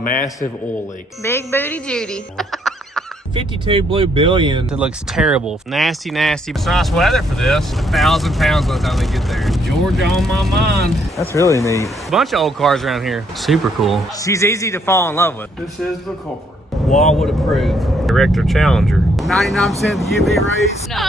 Massive oil leak. Big booty Judy. 52 blue billion. It looks terrible. Nasty, nasty. It's nice weather for this. 1,000 pounds by the time they get there. Georgia on my mind. That's really neat. Bunch of old cars around here. Super cool. She's easy to fall in love with. This is the culprit. Wall would approve. Director Challenger. 99% UV rays. No.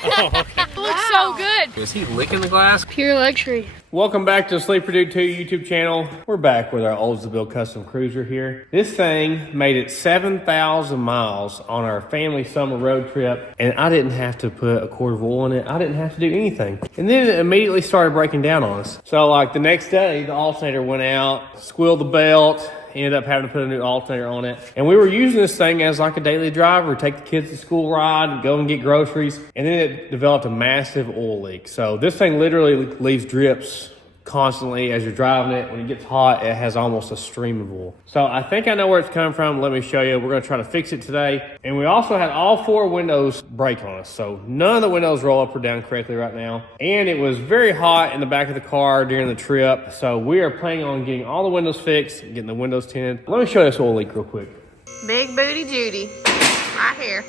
Oh, okay. It looks so good. Is he licking the glass? Pure luxury. Welcome back to the Sleeper Dude 2 YouTube channel. We're back with our Oldsmobile Custom Cruiser here. This thing made it 7,000 miles on our family summer road trip, and I didn't have to put a quart of oil in it. I didn't have to do anything. And then it immediately started breaking down on us. So like the next day, the alternator went out, squealed the belt, ended up having to put a new alternator on it. And we were using this thing as like a daily driver, take the kids to school ride, go and get groceries. And then it developed a massive oil leak. So this thing literally leaves drips constantly as you're driving it. When it gets hot, it has almost a stream of oil. So I think I know where it's coming from. Let me show you. We're gonna try to fix it today. And we also had all 4 windows break on us. So none of the windows roll up or down correctly right now. And it was very hot in the back of the car during the trip. So we are planning on getting all the windows fixed, getting the windows tinted. Let me show you this oil leak real quick. Big booty Judy. Right here.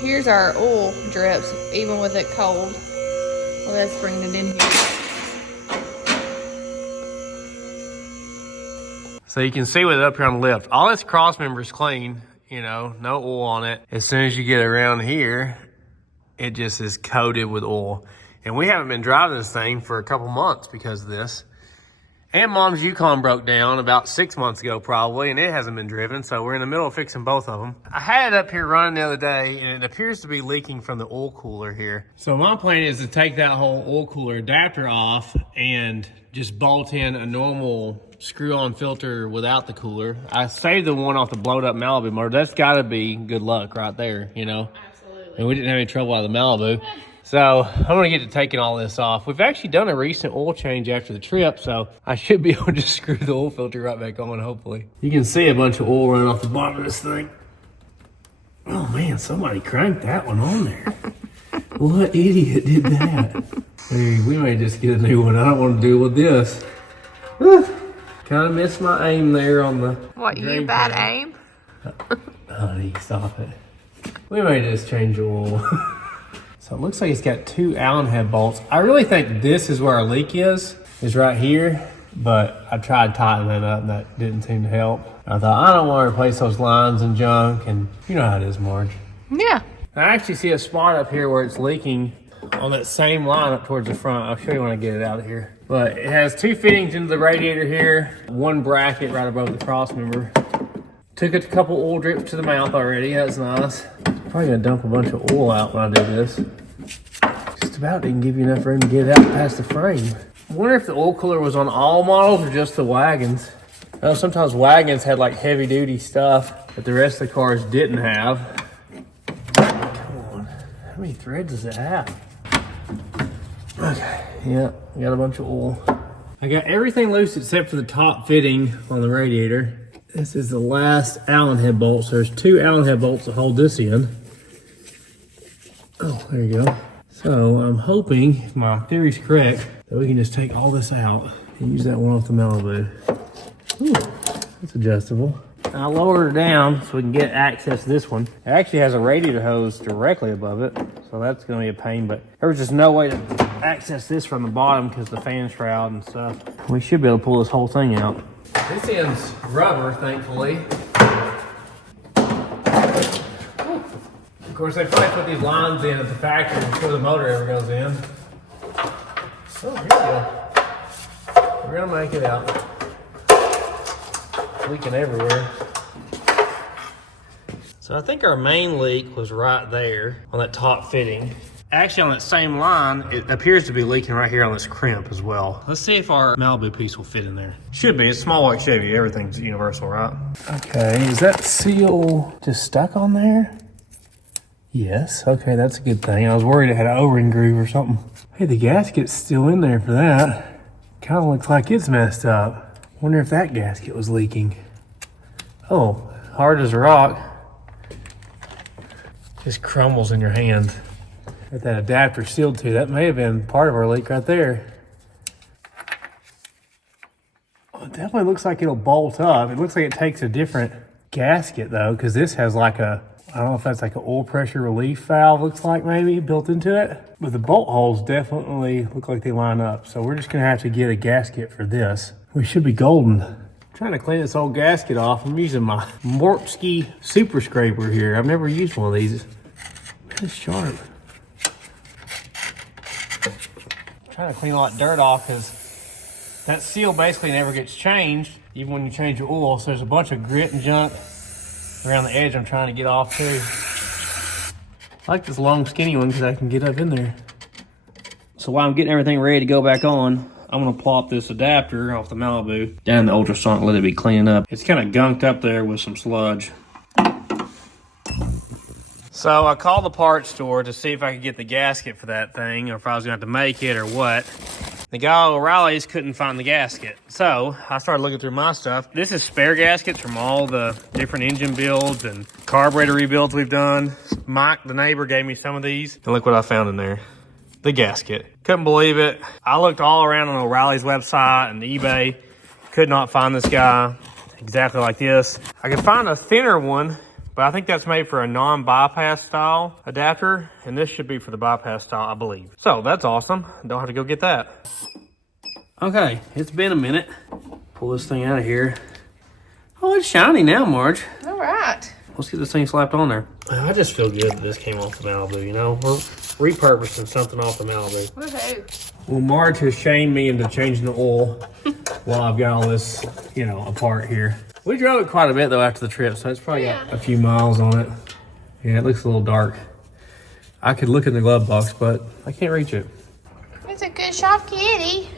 Here's our oil drips, even with it cold. Well, let's bring it in here. So you can see with it up here on the left, all this cross member is clean, you know, no oil on it. As soon as you get around here, it just is coated with oil. And we haven't been driving this thing for a couple months because of this. And Mom's Yukon broke down about 6 months ago probably, and it hasn't been driven. So we're in the middle of fixing both of them. I had it up here running the other day, and it appears to be leaking from the oil cooler here. So my plan is to take that whole oil cooler adapter off and just bolt in a normal screw-on filter without the cooler. I saved the one off the blowed-up Malibu motor. That's got to be good luck right there, you know? Absolutely. And we didn't have any trouble out of the Malibu. So I'm going to get to taking all this off. We've actually done a recent oil change after the trip, so I should be able to just screw the oil filter right back on, hopefully. You can see a bunch of oil running off the bottom of this thing. Oh, man, somebody cranked that one on there. What idiot did that? Hey, we may just get a new one. I don't want to deal with this. Kind of missed my aim there on the... What, you bad aim? Honey, stop it. We may just change the oil. So it looks like it's got 2 Allen head bolts. I really think this is where our leak is right here. But I tried tightening that up and that didn't seem to help. I thought, I don't want to replace those lines and junk. And you know how it is, Marge. Yeah. I actually see a spot up here where it's leaking on that same line up towards the front. I'll show you when I get it out of here. But it has 2 fittings into the radiator here, 1 bracket right above the cross member. Took a couple oil drips to the mouth already. That's nice. Probably gonna dump a bunch of oil out when I do this. Just about didn't give you enough room to get it out past the frame. I wonder if the oil cooler was on all models or just the Wagons. I know sometimes Wagons had like heavy duty stuff that the rest of the cars didn't have. Come on, how many threads does it have? Okay, yeah, I got a bunch of oil. I got everything loose except for the top fitting on the radiator. This is the last Allen head bolts. There's 2 Allen head bolts that hold this in. Oh, there you go. So I'm hoping, if my theory's correct, that we can just take all this out and use that one off the Malibu. Ooh, that's adjustable. I lowered it down so we can get access to this one. It actually has a radiator hose directly above it, so that's going to be a pain, but there was just no way to access this from the bottom because the fan shroud and stuff. We should be able to pull this whole thing out. This end's rubber, thankfully. Of course, they probably put these lines in at the factory before the motor ever goes in. Oh, here we go. We're gonna make it out. It's leaking everywhere. So I think our main leak was right there on that top fitting. Actually, on that same line, it appears to be leaking right here on this crimp as well. Let's see if our Malibu piece will fit in there. Should be. It's small white Chevy. Everything's universal, right? Okay, is that seal just stuck on there? Yes. Okay, that's a good thing. I was worried it had an O-ring groove or something. Hey, the gasket's still in there for that. Kind of looks like it's messed up. Wonder if that gasket was leaking. Oh, hard as a rock. Just crumbles in your hand. Got that adapter sealed too. That may have been part of our leak right there. Oh, it definitely definitely looks like it'll bolt up. It looks like it takes a different gasket though, because this has like a, I don't know if that's like an oil pressure relief valve, looks like maybe built into it. But the bolt holes definitely look like they line up. So we're just gonna have to get a gasket for this. We should be golden. I'm trying to clean this old gasket off. I'm using my Morpsky super scraper here. I've never used one of these. It's sharp. I'm trying to clean a lot of dirt off because that seal basically never gets changed, even when you change the oil. So there's a bunch of grit and junk around the edge I'm trying to get off too. I like this long skinny one because I can get up in there. So while I'm getting everything ready to go back on, I'm gonna plop this adapter off the Malibu down in the ultrasonic, let it be cleaned up. It's kind of gunked up there with some sludge. So I called the parts store to see if I could get the gasket for that thing, or if I was gonna have to make it or what. The guy at O'Reilly's couldn't find the gasket. So I started looking through my stuff. This is spare gaskets from all the different engine builds and carburetor rebuilds we've done. Mike, the neighbor, gave me some of these. And look what I found in there. The gasket. Couldn't believe it. I looked all around on O'Reilly's website and eBay. Could not find this guy exactly like this. I could find a thinner one, but I think that's made for a non-bypass style adapter, and this should be for the bypass style, I believe. So that's awesome. Don't have to go get that. Okay, it's been a minute. Pull this thing out of here. Oh, it's shiny now, Marge. All right. Let's get this thing slapped on there. I just feel good that this came off the Malibu, you know? We're repurposing something off the Malibu. Woohoo. Well, Marge has shamed me into changing the oil while I've got all this, you know, apart here. We drove it quite a bit though after the trip, so it's probably got a few miles on it. Yeah, it looks a little dark. I could look in the glove box, but I can't reach it. It's a good shop kitty.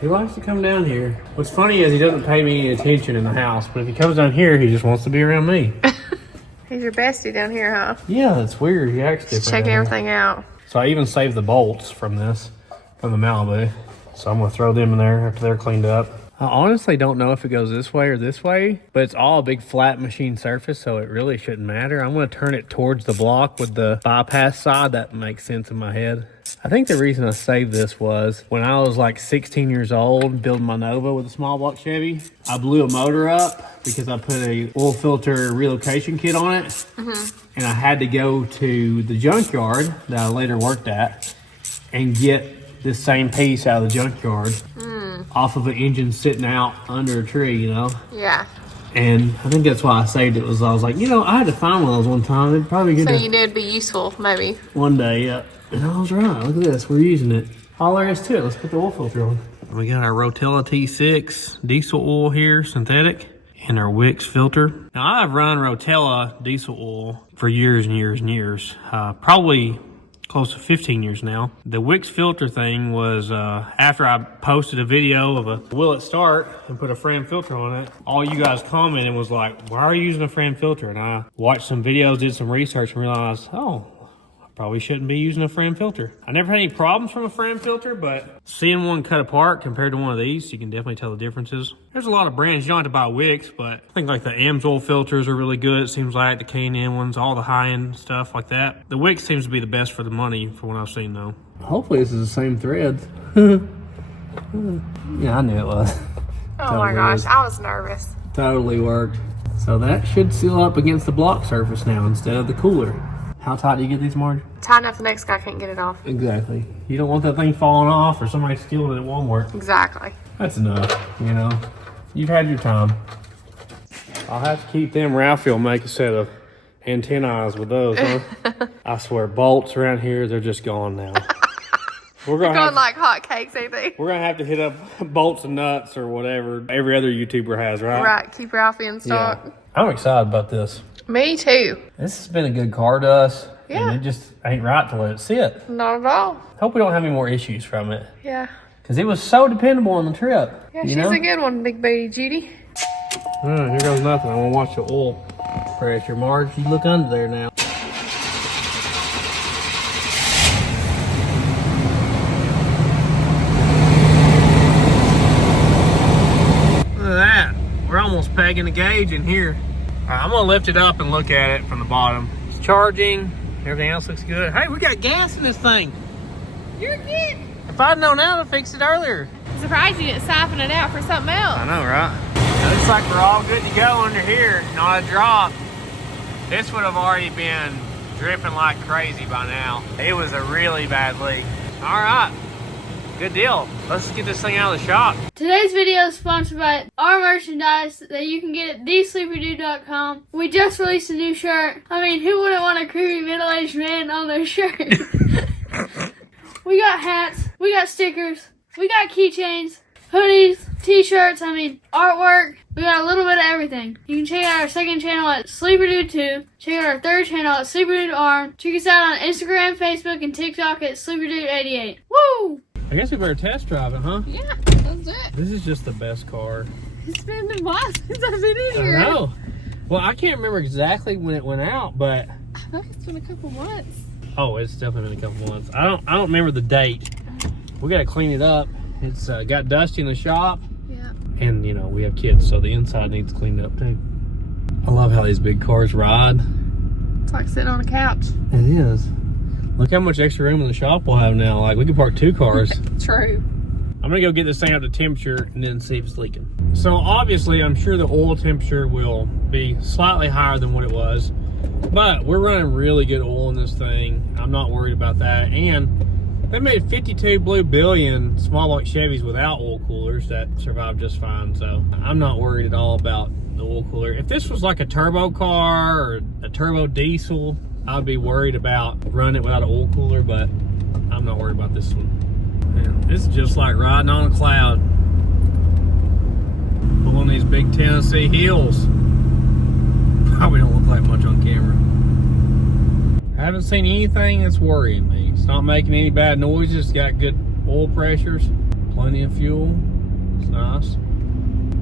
He likes to come down here. What's funny is he doesn't pay me any attention in the house, but if he comes down here, he just wants to be around me. He's your bestie down here, huh? Yeah, that's weird. He acts different. Just checking everything out. So I even saved the bolts from this, from the Malibu. So I'm gonna throw them in there after they're cleaned up. I honestly don't know if it goes this way or this way, but it's all a big flat machine surface, so it really shouldn't matter. I'm gonna turn it towards the block with the bypass side. That makes sense in my head. I think the reason I saved this was when I was like 16 years old, building my Nova with a small block Chevy, I blew a motor up because I put a oil filter relocation kit on it. And I had to go to the junkyard that I later worked at and get this same piece out of the junkyard off of an engine sitting out under a tree, you know? Yeah. And I think that's why I saved it. Was I was like, you know, I had to find one of those one time. It'd probably get So you knew it'd be useful, maybe. one day, yeah. And I was right. Look at this. We're using it. All there is to it. Let's put the oil filter on. We got our Rotella T6 diesel oil here, synthetic, and our Wix filter. Now, I've run Rotella diesel oil for years and years and years. Probably close to 15 years now. The Wix filter thing was after I posted a video of a will it start and put a Fram filter on it. All you guys commented was like, why are you using a Fram filter? And I watched some videos, did some research, and realized, oh, probably shouldn't be using a Fram filter. I never had any problems from a Fram filter, but seeing one cut apart compared to one of these, you can definitely tell the differences. There's a lot of brands. You don't have to buy Wix, but I think like the Amsoil filters are really good. It seems like the K&N ones, all the high-end stuff like that. The Wix seems to be the best for the money for what I've seen though. Hopefully this is the same thread. Yeah, I knew it was. Oh my gosh, I was nervous. Totally worked. So that should seal up against the block surface now instead of the cooler. How tight do you get these, Marge? Tight enough the next guy can't get it off. Exactly. You don't want that thing falling off or somebody stealing it at Walmart. Exactly. That's enough, you know. You've had your time. I'll have to keep them. Ralphie will make a set of antennas with those, huh? I swear, bolts around here, they're just gone now. We're Going like hotcakes, ain't they? We're going to have to hit up bolts and nuts or whatever every other YouTuber has, right? Right, keep Ralphie in stock. Yeah. I'm excited about this. Me too. This has been a good car to us. Yeah. And it just ain't right to let it sit. Not at all. Hope we don't have any more issues from it. Yeah. Because it was so dependable on the trip. Yeah, she's a good one, Big Booty Judy. Here goes nothing. I want to watch the oil pressure. Marge, you look under there now. Look at that. We're almost pegging the gauge in here. All right, I'm going to lift it up and look at it from the bottom. It's charging. Everything else looks good. Hey, we got gas in this thing. You're good. If I'd known how to fix it earlier. I'm surprised you didn't siphon it out for something else. I know, right? It looks like we're all good to go under here. Not a drop. This would have already been dripping like crazy by now. It was a really bad leak. All right, good deal. Let's get this thing out of the shop. Today's video is sponsored by our merchandise that you can get at thesleeperdude.com. We just released a new shirt. I mean, who wouldn't want a creepy middle-aged man on their shirt? We got hats, we got stickers, we got keychains, hoodies, t-shirts, I mean, artwork. We got a little bit of everything. You can check out our second channel at SleeperDude2. Check out our third channel at SleeperDudeArm. Check us out on Instagram, Facebook, and TikTok at SleeperDude88. Woo! I guess we better test drive it, huh? Yeah, that's it. This is just the best car. It's been a while since I've been in here. I know. Well, I can't remember exactly when it went out, but I think it's been a couple months. oh, it's definitely been a couple months. I don't remember the date. We gotta clean it up. It's got dusty in the shop. Yeah. And you know, we have kids, so the inside needs cleaned up too. I love how these big cars ride. It's like sitting on a couch. It is. Look how much extra room in the shop we'll have now. Like, we can park 2 cars. True. I'm gonna go get this thing up to temperature and then see if it's leaking. So obviously, I'm sure the oil temperature will be slightly higher than what it was, but we're running really good oil in this thing. I'm not worried about that. And they made 52 Blue Billion small block Chevys without oil coolers that survived just fine. So I'm not worried at all about the oil cooler. If this was like a turbo car or a turbo diesel, I'd be worried about running it without an oil cooler, but I'm not worried about this one. Man, this is just like riding on a cloud. Pulling these big Tennessee hills. Probably don't look like much on camera. I haven't seen anything that's worrying me. It's not making any bad noises. It's got good oil pressures, plenty of fuel. It's nice.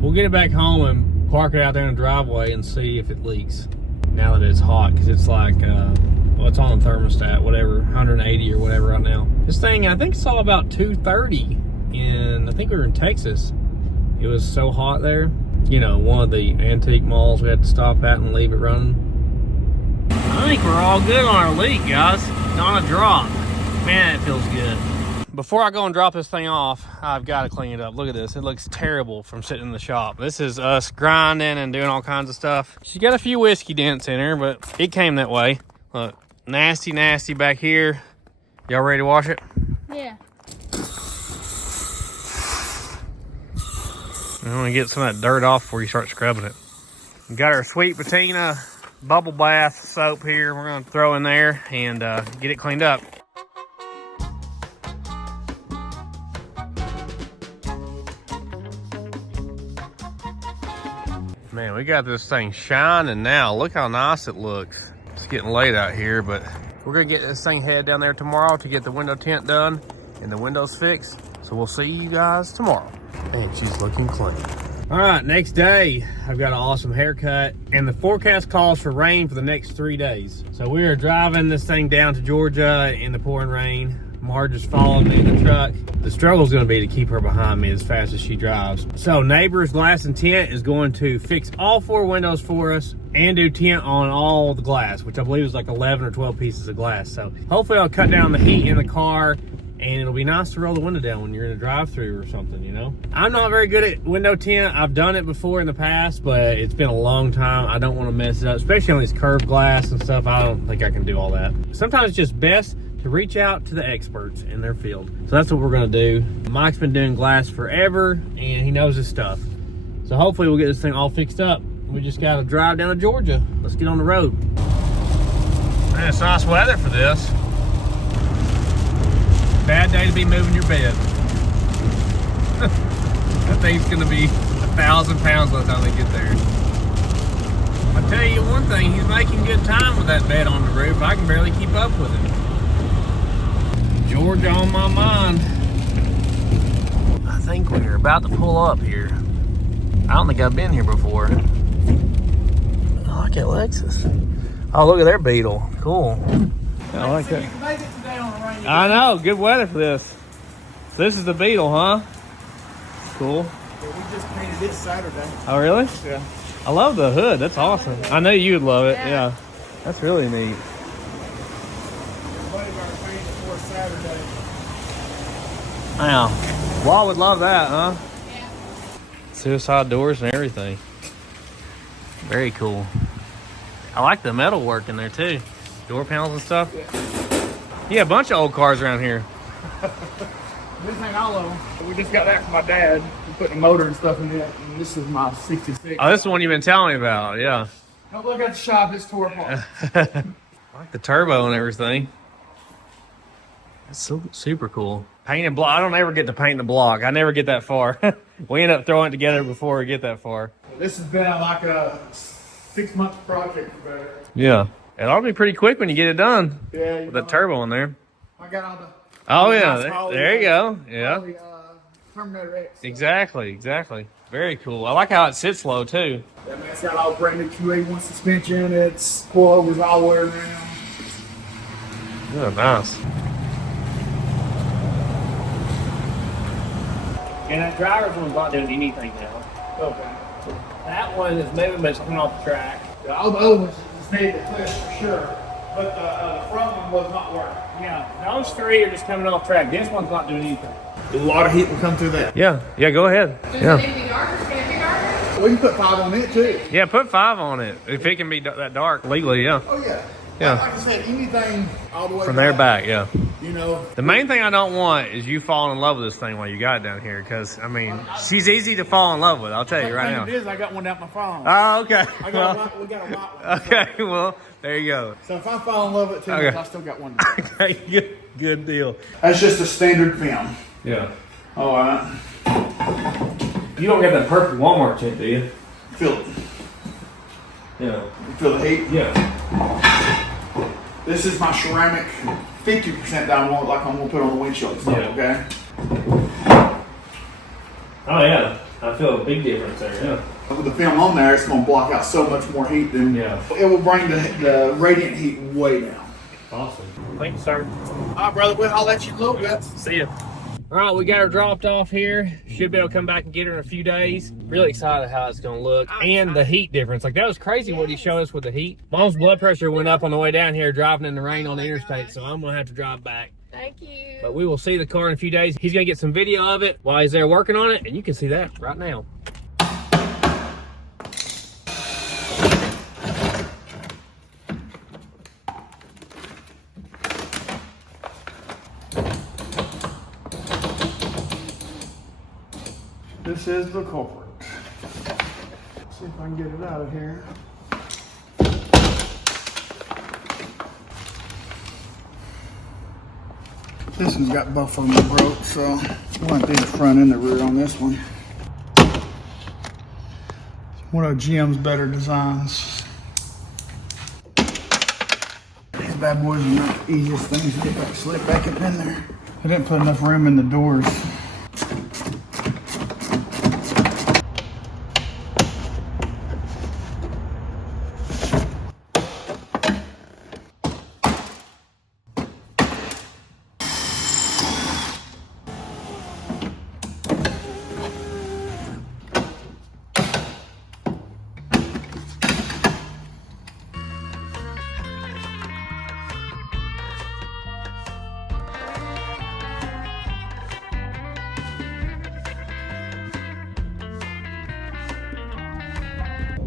We'll get it back home and park it out there in the driveway and see if it leaks. Now that it's hot, because it's like, well, it's on the thermostat, whatever, 180 or whatever right now. This thing, I think it's all about 230, and I think we were in Texas. It was so hot there. You know, one of the antique malls we had to stop at and leave it running. I think we're all good on our leak, guys. Not a drop. Man, it feels good. Before I go and drop this thing off, I've got to clean it up. Look at this. It looks terrible from sitting in the shop. This is us grinding and doing all kinds of stuff. She's got a few whiskey dents in her, but it came that way. Look, nasty, nasty back here. Y'all ready to wash it? Yeah. I'm gonna get some of that dirt off before you start scrubbing it. We got our Sweet Patina bubble bath soap here. We're gonna throw in there and get it cleaned up. Man, we got this thing shining now. Look how nice it looks. It's getting late out here, but we're gonna get this thing headed down there tomorrow to get the window tint done and the windows fixed. So we'll see you guys tomorrow. Man, she's looking clean. All right, next day, I've got an awesome haircut, and the forecast calls for rain for the next 3 days. So we are driving this thing down to Georgia in the pouring rain. Marge is following me in the truck. The struggle is going to be to keep her behind me as fast as she drives. So Neighbors Glass and Tint is going to fix all 4 windows for us and do tint on all the glass, which I believe is like 11 or 12 pieces of glass. So hopefully I'll cut down the heat in the car, and it'll be nice to roll the window down when you're in a drive-through or something, you know? I'm not very good at window tint. I've done it before in the past, but it's been a long time. I don't want to mess it up, especially on these curved glass and stuff. I don't think I can do all that. Sometimes it's just best to reach out to the experts in their field. So that's what we're gonna do. Mike's been doing glass forever, and he knows his stuff. So hopefully we'll get this thing all fixed up. We just gotta drive down to Georgia. Let's get on the road. Man, it's nice weather for this. Bad day to be moving your bed. That thing's gonna be 1,000 pounds by the time they get there. I'll tell you one thing, he's making good time with that bed on the roof. I can barely keep up with him. Georgia on my mind. I think we're about to pull up here. I don't think I've been here before. I like that Lexus. Oh, look at their Beetle. Cool. I like that. You can make it today on a rainy day. I know, good weather for this. So this is the Beetle, huh? Cool. Yeah, we just painted it Saturday. Oh, really? Yeah. I love the hood. That's awesome. I know you'd love it. Yeah. That's really neat. Buddy of ours painted it for Saturday. Now, Wall would love that, huh? Yeah. Suicide doors and everything. Very cool. I like the metal work in there too. Door panels and stuff. Yeah, a bunch of old cars around here. This ain't all of them. We just got that from my dad. We put the motor and stuff in it. And this is my 66. Oh, this is the one you've been telling me about, yeah. Don't look at the shop, it's tore apart. I like the turbo and everything. It's so super cool. Painted block. I don't ever get to paint the block. I never get that far. We end up throwing it together before we get that far. This has been like a 6-month project for better. Yeah. It ought to be pretty quick when you get it done. Yeah. With the turbo in there. I got all the. Oh, yeah. There you go. Yeah. All the, Terminator X. Exactly. Exactly. Very cool. I like how it sits low, too. Yeah, man, it's got all brand new QA1 suspension. It's coilovers all the way around. Yeah, nice. And that driver's one's not doing anything now. Okay. That one is moving, but it's coming off the track. Yeah, all the other ones just made the cliff for sure. But the front one was not working. Yeah, those three are just coming off track. This one's not doing anything. A lot of heat will come through that. Yeah, go ahead. Does Yeah. it need to be darker? Can it be darker? We can put 5 on it too. Yeah, put 5 on it. If it can be that dark legally, yeah. Oh yeah. Yeah. Like I said, anything all the way From there back, yeah. You know. The main thing I don't want is you falling in love with this thing while you got it down here. Because, I mean, she's easy to fall in love with. I'll tell you right now. It is. I got one out my phone. Oh, okay. we got a white one. Okay, well, there you go. So if I fall in love with it too Okay. much, I still got one. Okay, good deal. That's just a standard film. Yeah. All right. You don't get that perfect Walmart tint, do you? Feel it. Yeah. You feel the heat? Yeah. This is my ceramic 50% down one, like I'm gonna put on the windshield and stuff. Yeah. Okay. Oh, yeah. I feel a big difference there, yeah. With the film on there, it's gonna block out so much more heat than. Yeah. It will bring the radiant heat way down. Awesome. Thank you, sir. All right, brother. Well, I'll let you look. See ya. All right, we got her dropped off here. Should be able to come back and get her in a few days. Really excited how it's gonna look and the heat difference. Like that was crazy what he showed us with the heat. Mom's blood pressure went up on the way down here driving in the rain on the interstate, so I'm gonna have to drive back. Thank you. But we will see the car in a few days. He's gonna get some video of it while he's there working on it, and you can see that right now. This is the culprit. See if I can get it out of here. This one's got both of them broke, so one thing the front and the rear on this one. One of GM's better designs. These bad boys are not the easiest things to get back, slip back up in there. I didn't put enough room in the doors.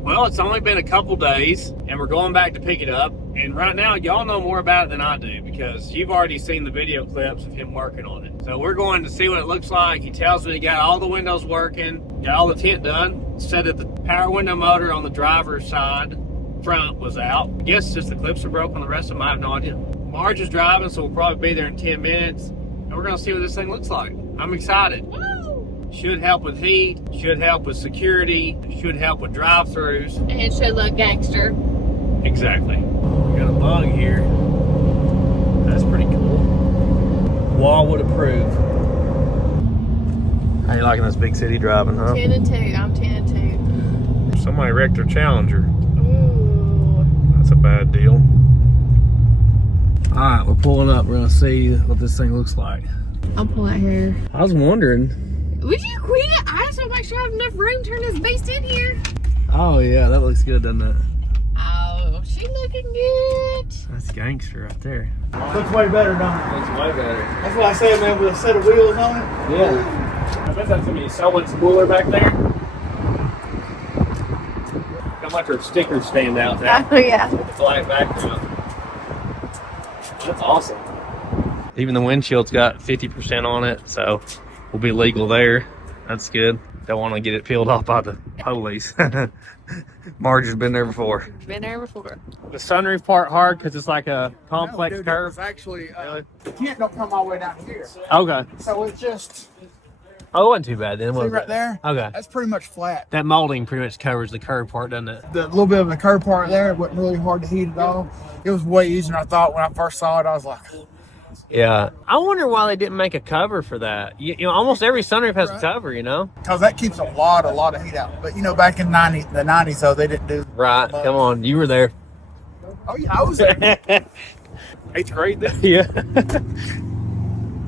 Well, it's only been a couple days and we're going back to pick it up. And right now, y'all know more about it than I do because you've already seen the video clips of him working on it. So we're going to see what it looks like. He tells me he got all the windows working, got all the tint done, said that the power window motor on the driver's side front was out. I guess just the clips are broken, the rest of them I have no idea. Marge is driving, so we'll probably be there in 10 minutes. And we're gonna see what this thing looks like. I'm excited. Should help with heat, should help with security, should help with drive-throughs. And it should look gangster. Exactly. We got a bug here. That's pretty cool. Wall would approve. How you liking this big city driving, huh? 10 and 2. I'm 10 and 2. Somebody wrecked their Challenger. Ooh. That's a bad deal. All right, we're pulling up. We're gonna see what this thing looks like. I'll pull out here. I was wondering. Would you quit? I just want to make sure I have enough room to turn this beast in here. Oh yeah, that looks good, doesn't it? Oh, she looking good. That's gangster right there. Looks way better, don't it? Looks way better. That's what I said, man, with a set of wheels on it. Yeah. I bet that's gonna be so much cooler back there. How much our stickers stand out there. Oh, yeah. With the black background. That's awesome. Even the windshield's got 50% on it, so we'll be legal there. That's good. Don't want to get it peeled off by the police. Marge has been there before. Been there before. The sunroof part hard because it's like a complex Dude, curve. it's actually, Really? the tent don't come all the way down here. Okay. So it's just, Oh, it wasn't too bad then, see was right it? there? Okay. That's pretty much flat. That molding pretty much covers the curve part, doesn't it? The little bit of the curb part there wasn't really hard to heat at all. It was way easier than I thought when I first saw it. I was like, Yeah. I wonder why they didn't make a cover for that. You know, almost every sunroof has a cover, you know? because that keeps a lot of heat out. But you know, back in the 90s, though, they didn't do. Right. Come on. You were there. Oh yeah, I was there. 8th grade then. Yeah.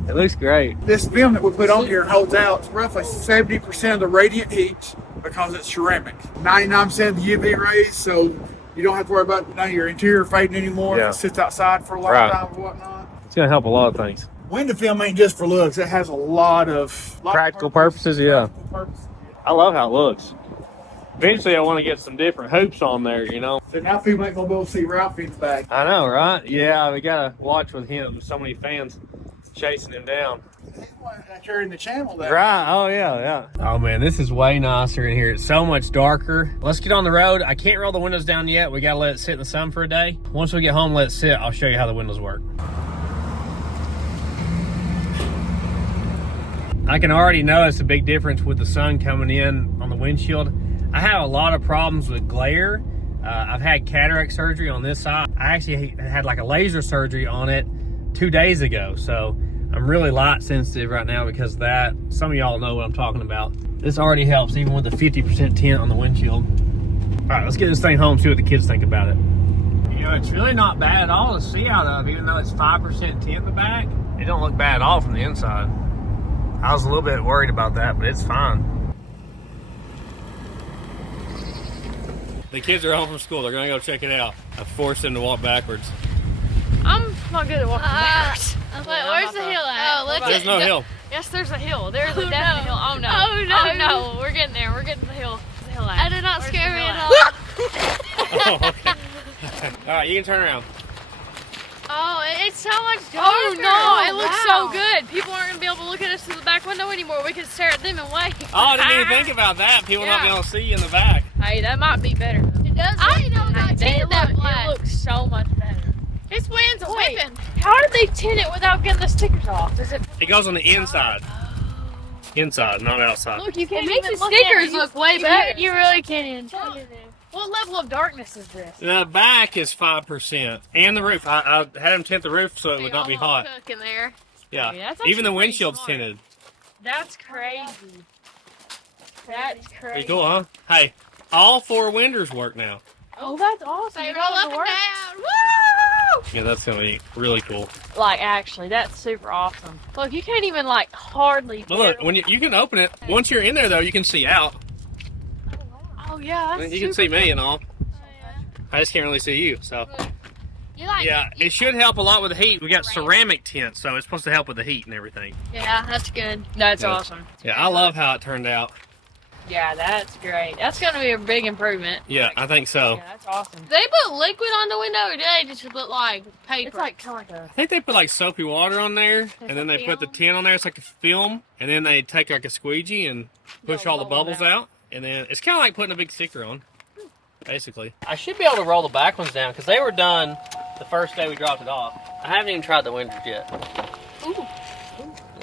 It looks great. This film that we put on here holds out roughly 70% of the radiant heat because it's ceramic. 99% of the UV rays, so you don't have to worry about your interior fading anymore. Yeah. If it sits outside for a long Right. time or whatnot. It's going to help a lot of things. Window film ain't just for looks. It has a lot of Practical purposes, yeah. practical purposes. I love how it looks. Eventually, I want to get some different hoops on there, you know? So now people ain't gonna be able to see Ralphie in the back. I know, right? Yeah, we got to watch with him. So many fans chasing him down. He's one that carrying the channel there. Right. Oh, yeah, yeah. Oh, man, this is way nicer in here. It's so much darker. Let's get on the road. I can't roll the windows down yet. We got to let it sit in the sun for a day. Once we get home, let it sit. I'll show you how the windows work. I can already notice a big difference with the sun coming in on the windshield. I have a lot of problems with glare. I've had cataract surgery on this side. I actually had like a laser surgery on it 2 days ago. So I'm really light sensitive right now because of that. Some of y'all know what I'm talking about. This already helps even with the 50% tint on the windshield. All right, let's get this thing home, see what the kids think about it. You know, it's really not bad at all to see out of, even though it's 5% tint in the back. It don't look bad at all from the inside. I was a little bit worried about that, but it's fine. The kids are home from school. They're gonna go check it out. I forced them to walk backwards. I'm not good at walking backwards. Wait, where's the hill at? Oh, let's There's no hill. Yes, there's a hill. There's a Oh, definite no. hill. Oh no. Oh, no. Oh no. We're getting there. We're getting to the hill. Where's the hill at? I did not Where's scare the me hill at at? all. Oh, okay. All right, you can turn around. Oh, it's so much darker. Oh no, it looks wow. so good. People aren't gonna be able to look at us through the back window anymore. We can stare at them and wave. Oh, I didn't even think about that. People not Yeah. being able to see you in the back. Hey, that might be better. It does. I didn't know it got tinted that black. It looks so much better. His wind's Wait. whipping. How did they tint it without getting the stickers off? Is it? It goes on the inside. Inside, not outside. Look, you It can't makes even the look at stickers it. look way better. You really can't even tell. What level of darkness is this? The back is 5%, and the roof. I had them tint the roof so it would not be hot. Cook in there. Yeah, Hey, that's even the actually pretty windshield's smart. tinted. That's crazy. That's crazy. Pretty cool, huh? Hey, all 4 windows work now. Oh, that's awesome. They You roll know up the and work? down. Woo! Yeah, that's gonna be really cool. Like, actually, that's super awesome. Look, you can't even, like, hardly. But look, when you can open it, once you're in there though, you can see out. Oh, yeah, that's You can see me and all. I just can't really see you, so. You like? Yeah, it should help a lot with the heat. We got ceramic tint, so it's supposed to help with the heat and everything. Yeah, that's good. That's Yeah. awesome. Yeah, I love how it turned out. Yeah, that's great. That's going to be a big improvement. Yeah, I think so. Yeah, that's awesome. They put liquid on the window, or did they just put like paper? It's like kind of like a. I think they put like soapy water on there, and then they put the tint on there. It's like a film, and then they take like a squeegee and push all the bubbles out, and then it's kind of like putting a big sticker on, basically. I should be able to roll the back ones down because they were done the first day we dropped it off. I haven't even tried the windows yet. Ooh.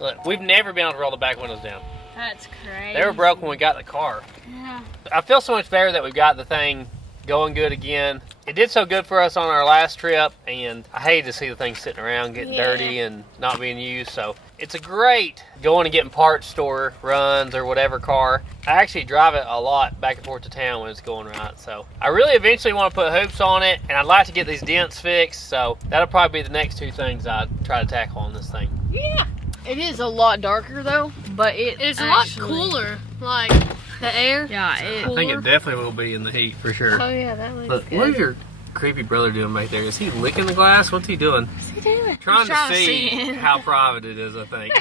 Look, we've never been able to roll the back windows down. That's crazy. They were broke when we got the car. Yeah. I feel so much better that we've got the thing going good again. It did so good for us on our last trip, and I hated to see the thing sitting around getting dirty and not being used. So it's a great going and getting parts store runs or whatever car. I actually drive it a lot back and forth to town when it's going right. So I really eventually want to put hoops on it, and I'd like to get these dents fixed. So that'll probably be the next 2 things I'd try to tackle on this thing. Yeah. It is a lot darker, though, but It's a actually- lot cooler. Like the air. Yeah, I think it definitely will be in the heat for sure. Oh yeah, that looks Look, good. what is your creepy brother doing back there? Is he licking the glass? What's he doing? What's he doing? Trying to trying to see see it. how private it is, I think.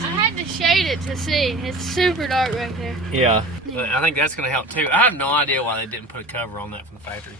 I had to shade it to see. It's super dark back there. Yeah. But I think that's going to help too. I have no idea why they didn't put a cover on that from the factory.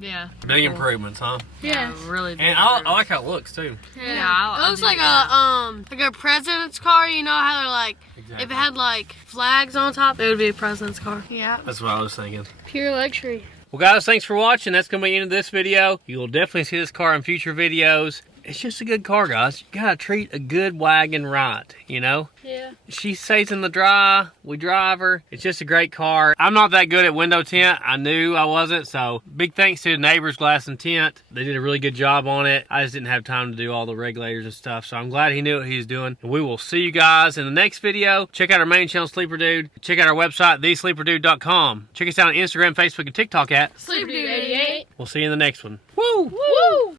Yeah. Big improvements, huh? Yeah. Really big. And I like how it looks too. Yeah, It looks like a president's car. You know how they're like, if it had like flags on top, it would be a president's car. Yeah. That's what I was thinking. Pure luxury. Well, guys, thanks for watching. That's going to be the end of this video. You will definitely see this car in future videos. It's just a good car, guys. You got to treat a good wagon right, you know? Yeah. She stays in the dry. We drive her. It's just a great car. I'm not that good at window tint. I knew I wasn't. So big thanks to the Neighbors Glass and Tint. They did a really good job on it. I just didn't have time to do all the regulators and stuff. So I'm glad he knew what he was doing. And we will see you guys in the next video. Check out our main channel, Sleeper Dude. Check out our website, thesleeperdude.com. Check us out on Instagram, Facebook, and TikTok at Sleeper Dude 88. We'll see you in the next one. Woo! Woo!